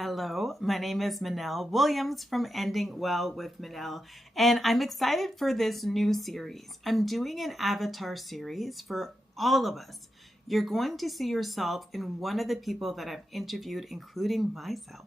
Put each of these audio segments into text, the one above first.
Hello, my name is Manel Williams from Ending Well with Manel, and I'm excited for this new series. I'm doing an avatar series for all of us. You're going to see yourself in one of the people that I've interviewed, including myself.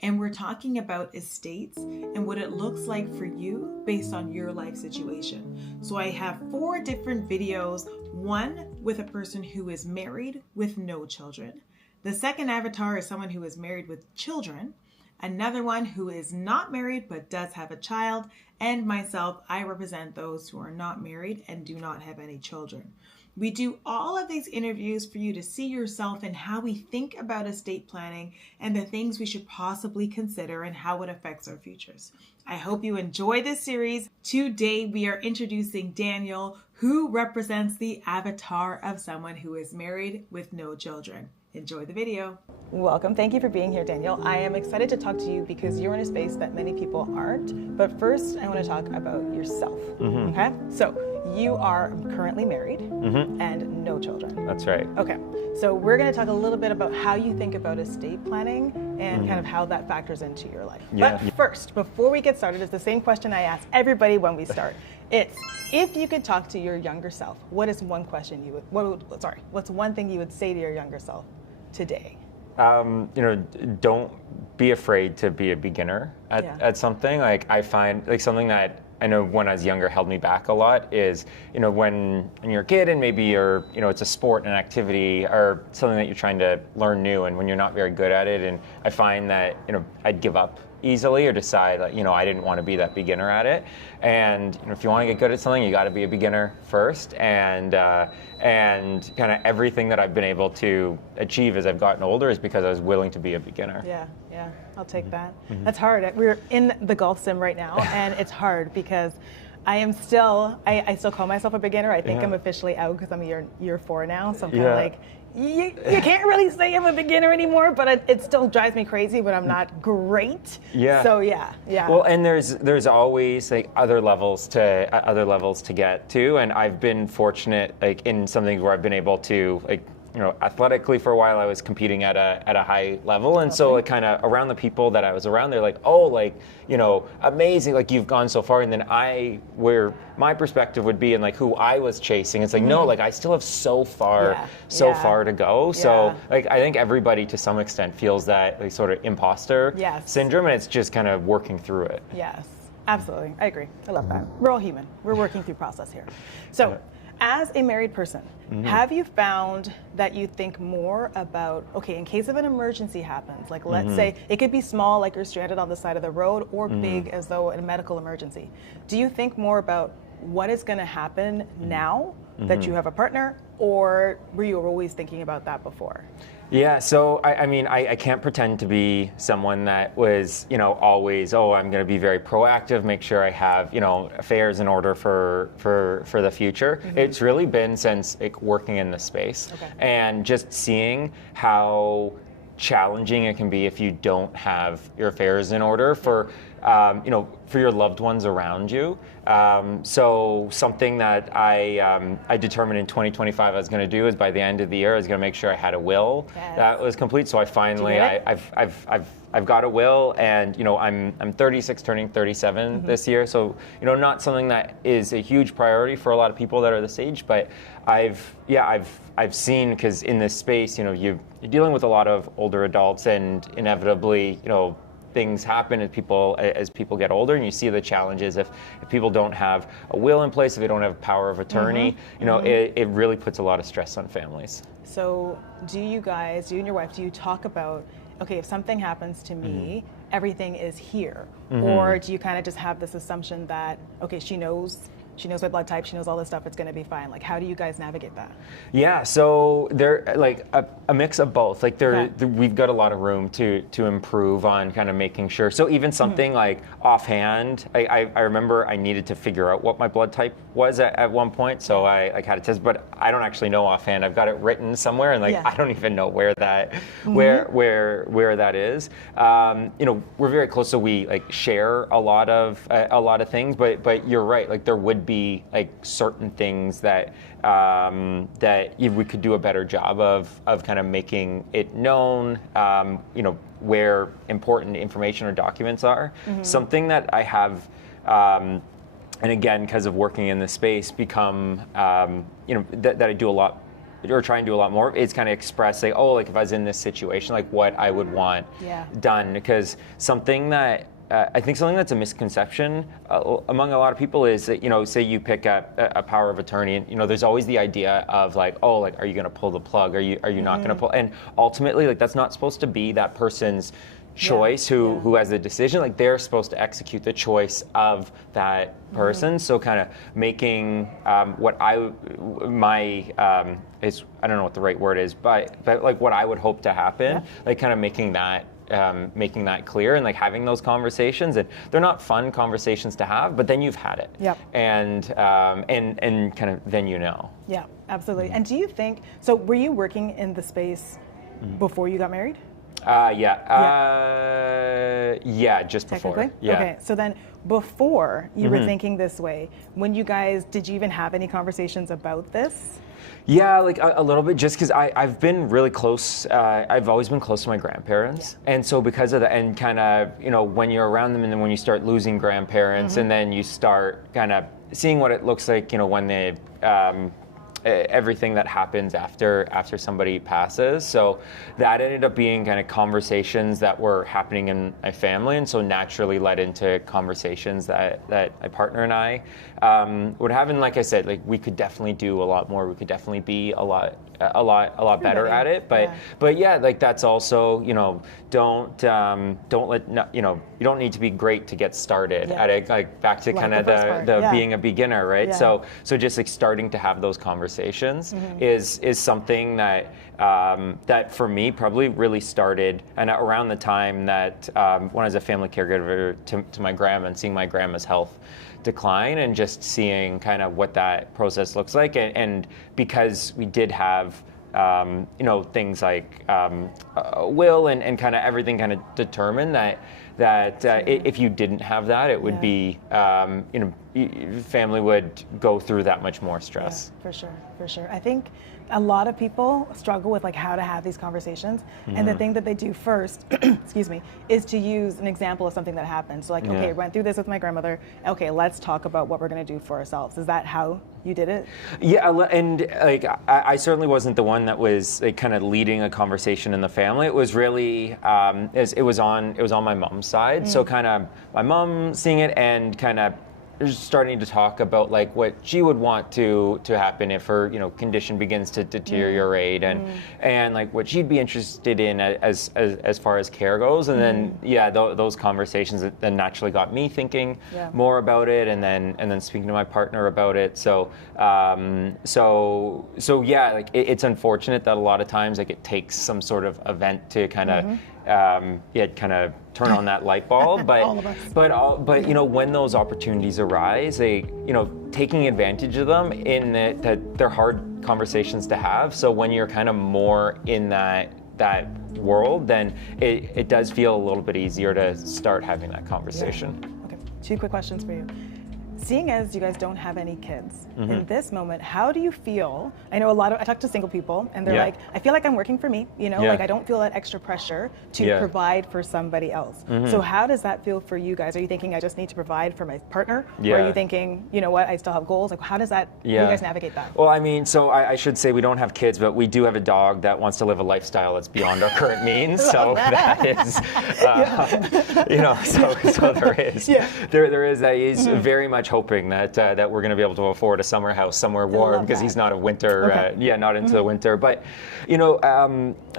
And we're talking about estates and what it looks like for you based on your life situation. So I have 4 different videos, one with a person who is married with no children. The second avatar is someone who is married with children. Another one who is not married but does have a child. And myself, I represent those who are not married and do not have any children. We do all of these interviews for you to see yourself and how we think about estate planning and the things we should possibly consider and how it affects our futures. I hope you enjoy this series. Today we are introducing Daniel, who represents the avatar of someone who is married with no children. Enjoy the video. Welcome. Thank you for being here, Daniel. I am excited to talk to you because you're in a space that many people aren't. But first, I want to talk about yourself. Okay? So you are currently married and no children. That's right. Okay. So we're going to talk a little bit about how you think about estate planning and kind of how that factors into your life. Yeah. But first, before we get started, it's the same question I ask everybody when we start. It's, if you could talk to your younger self, what is one question you would, what's one thing you would say to your younger self today? Don't be afraid to be a beginner at something. Like I find like something that I know when I was younger held me back a lot is, when you're a kid and maybe you're, it's a sport, an activity or something that you're trying to learn new, and when you're not very good at it, and I find that, I'd give up easily or decide like, I didn't want to be that beginner at it. And if you want to get good at something, you got to be a beginner first. And kind of everything that I've been able to achieve as I've gotten older is because I was willing to be a beginner. Yeah, I'll take that. That's hard. We're in the golf sim right now, and it's hard because I still call myself a beginner. I think I'm officially out because I'm year 4 now, so I'm kind of like, you can't really say I'm a beginner anymore, but it still drives me crazy when I'm not great. Yeah. So yeah. Well, and there's always like other levels to get to, and I've been fortunate like in some things where I've been able to like, athletically for a while I was competing at a high level, and so like kind of around the people that I was around, they're like, oh, like, amazing, like you've gone so far, and then where my perspective would be and like who I was chasing, it's like, no, like I still have so far to go. So like I think everybody to some extent feels that like sort of imposter syndrome, and it's just kind of working through it. Yes, absolutely. I agree. I love that. We're all human. We're working through process here. So as a married person, have you found that you think more about, okay, in case of an emergency happens, like let's say it could be small, like you're stranded on the side of the road, or big as though a medical emergency. Do you think more about what is going to happen now that you have a partner, or were you always thinking about that before? Yeah, so I can't pretend to be someone that was, always, I'm going to be very proactive, make sure I have, affairs in order for the future. It's really been since like working in this space and just seeing how challenging it can be if you don't have your affairs in order for your loved ones around you. So something that I determined in 2025 I was going to do is by the end of the year I was going to make sure I had a will that was complete. So I finally I've got a will, and I'm 36, turning 37 this year. So not something that is a huge priority for a lot of people that are this age, but I've seen, because in this space you're dealing with a lot of older adults, and inevitably things happen as people get older, and you see the challenges if people don't have a will in place, if they don't have power of attorney, it really puts a lot of stress on families. So do you and your wife, do you talk about, okay, if something happens to me, everything is here? Or do you kind of just have this assumption that, okay, she knows my blood type, she knows all this stuff, it's going to be fine? Like, how do you guys navigate that? Yeah, so they're like a mix of both. Like we've got a lot of room to improve on kind of making sure. So even something like offhand, I remember I needed to figure out what my blood type was at one point. So I had a test, but I don't actually know offhand. I've got it written somewhere, and I don't even know where that where that is. We're very close, so we like share a lot of things. But you're right. Like there would be like certain things that we could do a better job of kind of making it known, where important information or documents are. Something that I have, and again, because of working in this space, become, that I do a lot, or try and do a lot more, is kind of express, like, oh, like if I was in this situation, like what I would want done. Because something that I think something that's a misconception among a lot of people is that, say you pick up a power of attorney, and there's always the idea of like, oh, like, are you going to pull the plug? Are you not going to pull? And ultimately, like, that's not supposed to be that person's choice who has the decision. Like, they're supposed to execute the choice of that person. So kind of making is, I don't know what the right word is, but like what I would hope to happen, like kind of making that clear, and like having those conversations. And they're not fun conversations to have, but then you've had it. And kind of then Yeah, absolutely. And do you think, so were you working in the space before you got married? Just before. Yeah. Okay, so then before you were thinking this way, did you even have any conversations about this? Yeah, like a little bit, just because I've been really close. I've always been close to my grandparents, and so because of that, and kind of when you're around them, and then when you start losing grandparents, and then you start kind of seeing what it looks like, when they everything that happens after somebody passes. So that ended up being kind of conversations that were happening in my family, and so naturally led into conversations that my partner and I would have. And like I said, like we could definitely do a lot more. We could definitely be a lot better at it. But yeah, like that's also, don't let, you don't need to be great to get started at it. Like back to kind of the being a beginner, right? Yeah. So just like starting to have those conversations is something that that for me probably really started and around the time that when I was a family caregiver to my grandma, and seeing my grandma's health decline, and just seeing kind of what that process looks like. And because we did have things like will and kind of everything kind of determined that if you didn't have that, it would be family would go through that much more stress. Yeah, for sure. I think a lot of people struggle with like how to have these conversations, and the thing that they do first, excuse me, is to use an example of something that happened. So like, okay, I went through this with my grandmother. Okay, let's talk about what we're going to do for ourselves. Is that how you did it? Yeah, and like I certainly wasn't the one that was like kind of leading a conversation in the family. It was really it was on my mom's side. So kind of my mom seeing it and kind of starting to talk about like what she would want to happen if her condition begins to deteriorate, and like what she'd be interested in as far as care goes. And then those conversations then naturally got me thinking more about it, and then speaking to my partner about it. So like it's unfortunate that a lot of times like it takes some sort of event to kind of kind of turn on that light bulb, but all of us. but when those opportunities arise, they taking advantage of them in that they're hard conversations to have. So when you're kind of more in that world, then it does feel a little bit easier to start having that conversation. Okay, 2 quick questions for you. Seeing as you guys don't have any kids, in this moment, how do you feel? I know I talk to single people, and they're like, I feel like I'm working for me, like I don't feel that extra pressure to provide for somebody else. So how does that feel for you guys? Are you thinking I just need to provide for my partner? Or are you thinking, you know what, I still have goals? Like how does that, how do you guys navigate that? Well, I mean, so I should say we don't have kids, but we do have a dog that wants to live a lifestyle that's beyond our current means. So that is, so there is, there is that. He's very much hoping that we're going to be able to afford a summer house somewhere warm, because he's not a winter, not into the winter. But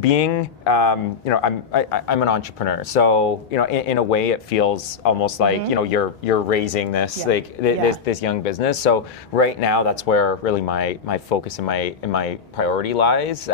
being I'm an entrepreneur, so in a way it feels almost like you're raising this this young business. So right now that's where really my focus and my priority lies.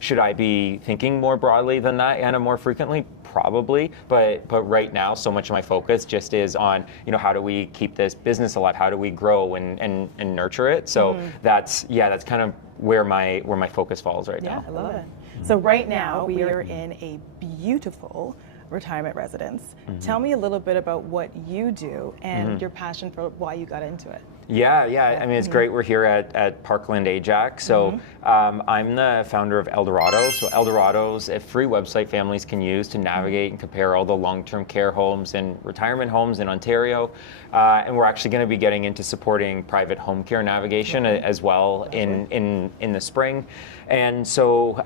Should I be thinking more broadly than that, Anna, more frequently? Probably, but right now so much of my focus just is on how do we keep this business alive, how do we grow and nurture it. So that's kind of where my focus falls right now. I love it. So right now we are in a beautiful retirement residents. Tell me a little bit about what you do and your passion for why you got into it. Yeah. I mean, it's great. We're here at Parkland Ajax. So I'm the founder of Eldorado. So Eldorado's a free website families can use to navigate and compare all the long-term care homes and retirement homes in Ontario. And we're actually going to be getting into supporting private home care navigation as well in the spring. And so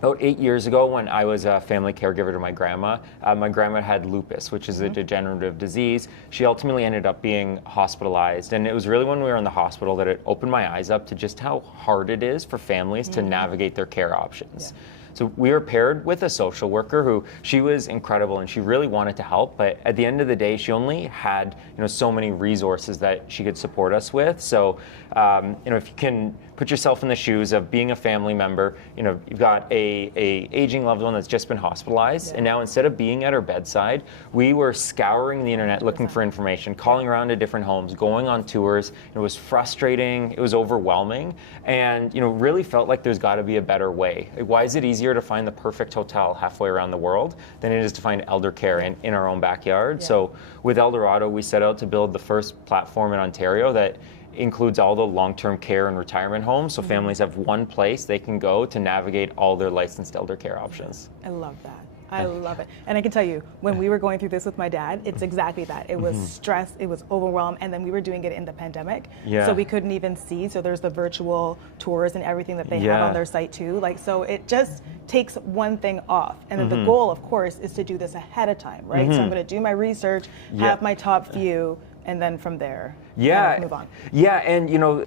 about 8 years ago, when I was a family caregiver to my grandma had lupus, which is a degenerative disease. She ultimately ended up being hospitalized. And it was really when we were in the hospital that it opened my eyes up to just how hard it is for families to navigate their care options. So we were paired with a social worker who, she was incredible and she really wanted to help, but at the end of the day, she only had so many resources that she could support us with. So if you can put yourself in the shoes of being a family member, you've got a aging loved one that's just been hospitalized, and now instead of being at her bedside, we were scouring the internet looking for information, calling around to different homes, going on tours. It was frustrating, it was overwhelming, and really felt like there's got to be a better way. Like, why is it easier to find the perfect hotel halfway around the world than it is to find elder care in our own backyard? So with Eldorado, we set out to build the first platform in Ontario that includes all the long-term care and retirement homes, so families have one place they can go to navigate all their licensed elder care options. I love that. I love it. And I can tell you, when we were going through this with my dad, it's exactly that. It was stress, it was overwhelm, and then we were doing it in the pandemic. So we couldn't even see. So there's the virtual tours and everything that they have on their site too. So it just takes one thing off. And then the goal, of course, is to do this ahead of time, right? So I'm going to do my research, have my top few, and then from there, move on. Yeah, and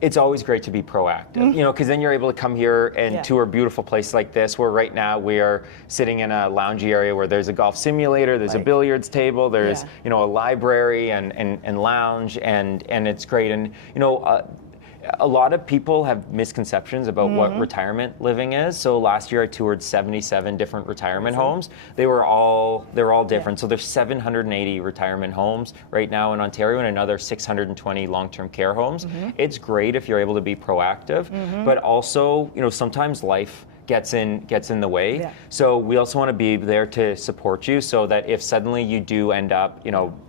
it's always great to be proactive, because then you're able to come here and tour a beautiful place like this, where right now we are sitting in a loungy area where there's a golf simulator, there's a billiards table, there's a library and lounge, and it's great. And a lot of people have misconceptions about what retirement living is. So last year I toured 77 different retirement homes. They're all different. So there's 780 retirement homes right now in Ontario and another 620 long-term care homes. It's great if you're able to be proactive, but also, sometimes life gets in the way. So we also want to be there to support you, so that if suddenly you do end up,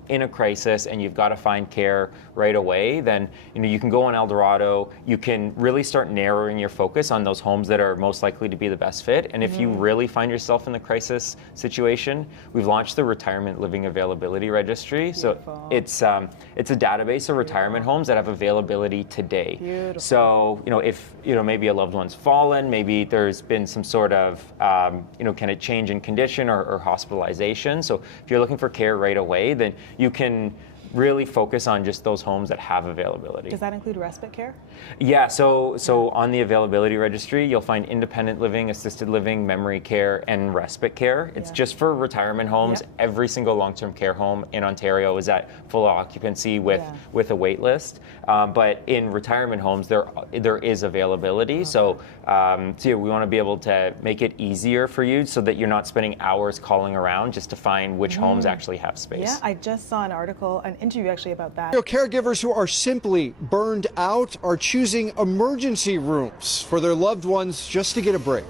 in a crisis and you've got to find care right away, then you can go on Eldorado. You can really start narrowing your focus on those homes that are most likely to be the best fit. And if you really find yourself in the crisis situation, we've launched the Retirement Living Availability Registry. So it's a database of retirement homes that have availability today. So if maybe a loved one's fallen, maybe there's been some sort of kind of change in condition or hospitalization. So if you're looking for care right away, then you can really focus on just those homes that have availability. Does that include respite care? Yeah, so on the availability registry, you'll find independent living, assisted living, memory care, and respite care. It's just for retirement homes. Every single long-term care home in Ontario is at full occupancy with a wait list. But in retirement homes, there is availability. So we want to be able to make it easier for you so that you're not spending hours calling around just to find which homes actually have space. Yeah, I just saw an interview actually about that. Caregivers who are simply burned out are choosing emergency rooms for their loved ones just to get a break.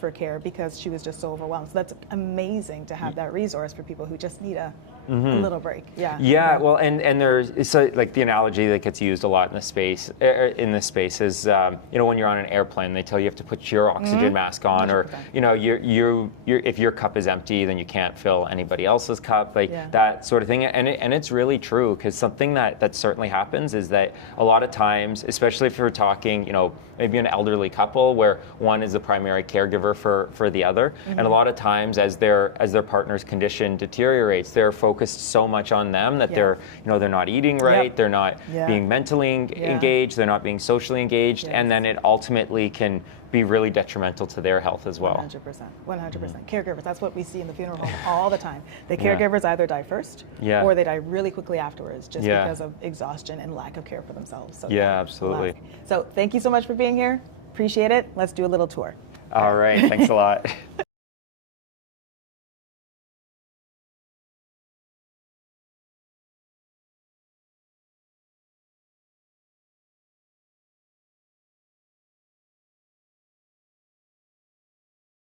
For care because she was just so overwhelmed. So that's amazing to have that resource for people who just need a little break. Yeah. Well, and there's like the analogy that gets used a lot in this space is when you're on an airplane, they tell you have to put your oxygen mask on, 100%. or if your cup is empty, then you can't fill anybody else's cup, that sort of thing. And it's really true, because something that certainly happens is that a lot of times, especially if you're talking, maybe an elderly couple where one is the primary caregiver for the other, and a lot of times as their partner's condition deteriorates, they're focused so much on them that they're not eating right, they're not being mentally engaged, they're not being socially engaged, and then it ultimately can be really detrimental to their health as well. 100%. Caregivers, that's what we see in the funeral home all the time. The caregivers either die first or they die really quickly afterwards, just because of exhaustion and lack of care for themselves. So, absolutely. So thank you so much for being here. Appreciate it. Let's do a little tour. All right, thanks a lot.